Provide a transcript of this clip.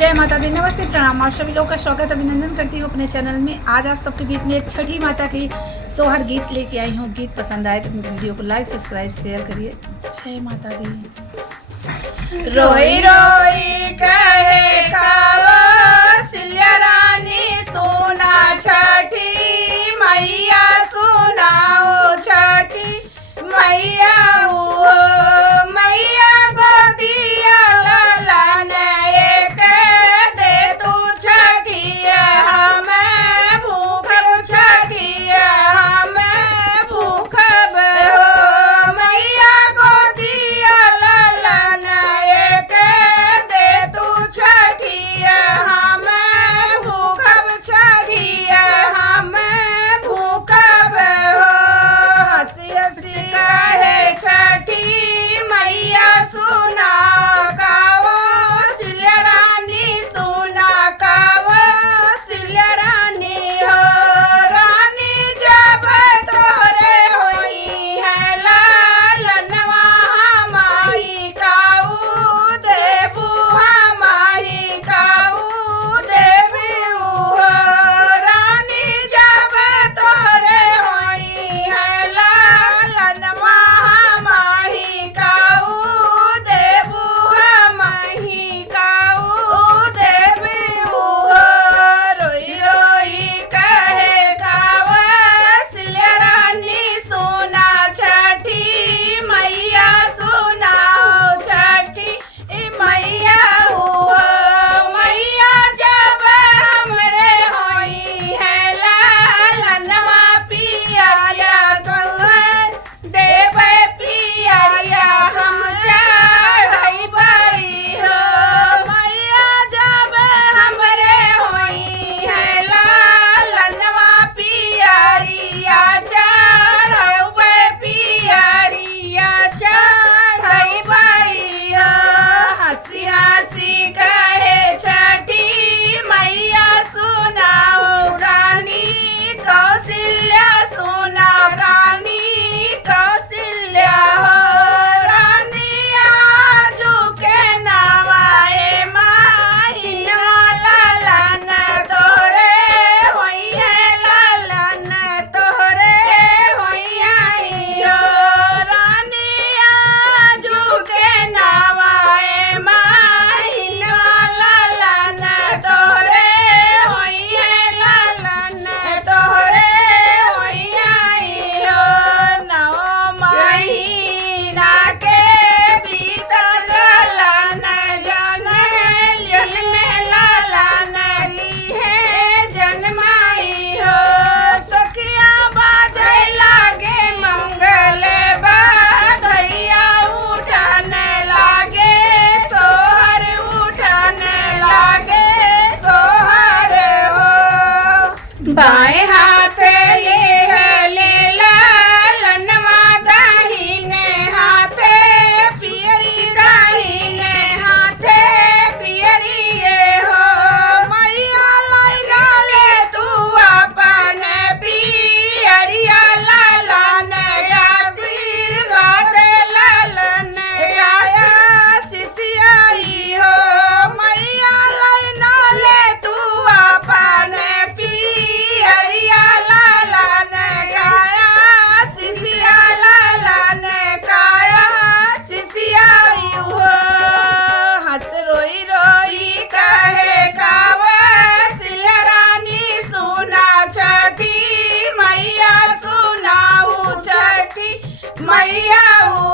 जय माता दी, नमस्ते, प्रणाम। आप सभी लोग का स्वागत अभिनंदन करती हूँ अपने चैनल में। आज आप सबके बीच में एक छठी माता की सोहर गीत लेके आई हूँ। गीत पसंद आए तो वीडियो को लाइक सब्सक्राइब शेयर करिए। जय माता दी। रोई रोई कहे कौशल्या रानी सोना छठी मैया सुनाओ छठी मैया हो मैया गोदिया ललन एक दे तू छठिया हमें भूखब छठिया हमें भूखब हो मैया गोदिया ललन एक दे तू छठिया हमें भूखब छठिया हमें भूखब हो हंसी हंसी कहे छठी मैया सुना कौशल्या रानी सुना कौशल्या रानी हो रानी जब तोरे होई है लालनवा हमारी काऊ देबू हमारी काऊ देबू हो रानी जब तोरे होई है लालनवा हमारी काऊ देबू हमारी काऊ देबू हो रोई रोई कहे कौशल्या रानी सोना छठी मैया सुना हो छठी मैया हो मैया जब हमरे होई है लालनवा पिया तो है देवे पिया हम चढ़ाई बाई हो मैया जब हमरे होई है लालनवा पियरिया चढ़ावे पियरिया चढ़ाई बाई हो हंसी हंसी कहे छठी मैया सुनाओ रानी कौशल्या सुना रानी कौशल्या हो रानी आजू के नवाए माहिना लालन तोरे होई है लालन तोरे होई आई हो रानी आजू के नवाए माहिना लालन तोरे होई है लालन तोरे होई आई हो नौ महीना के बीतल लालन जन में लालन ली है जन्माई हो सखिया बाजे लागे मंगल बधैया उठन लागे सोहर उठन लागे सोहर हो बाएं हाथ ले लालनवा दाहिने हाथे पियरी दाहिने हाथे पियरिए हो मैया लगा ले तू अपन पियरिया लालन आशीर्वाद लालन आया सिसियाई हो मैया लगा ले तू अपन पियरिया लालन आया सिसिया लालन काया सिसियाई हो हंस रोई रोई कहे कौशल्या रानी सुना छठी मैया सुनाऊ छठी मैया हो